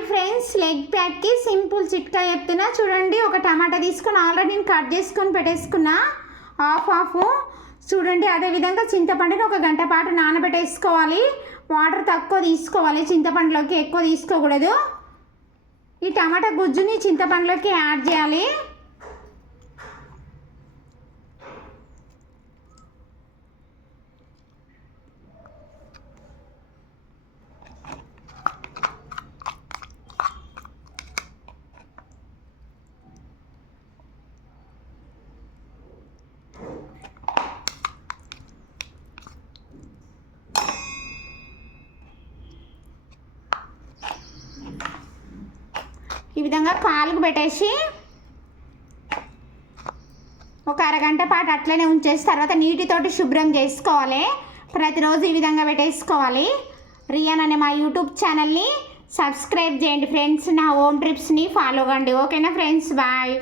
Hi friends, leg ప్యాక్కి simple చిట్కా చెప్తున్నా చూడండి. ఒక టమాటా తీసుకొని ఆల్రెడీ నేను కట్ చేసుకొని పెట్టేసుకున్నా హాఫ్ చూడండి. అదేవిధంగా చింతపండుని ఒక గంట పాటు నానబెట్టేసుకోవాలి. వాటర్ తక్కువ తీసుకోవాలి, చింతపండులోకి ఎక్కువ తీసుకోకూడదు. ఈ టమాటా గుజ్జుని చింతపండులోకి యాడ్ చేయాలి. ఈ విధంగా కాలుకు పెట్టేసి ఒక అరగంట పాటు అట్లనే ఉంచేసి తర్వాత నీటితోటి శుభ్రం చేసుకోవాలి. ప్రతిరోజు ఈ విధంగా పెట్టేసుకోవాలి. రియాన్ అనే మా యూట్యూబ్ ఛానల్ని సబ్స్క్రైబ్ చేయండి ఫ్రెండ్స్. నా హోమ్ ట్రిప్స్ని ఫాలో కండి. ఓకేనా ఫ్రెండ్స్, బాయ్.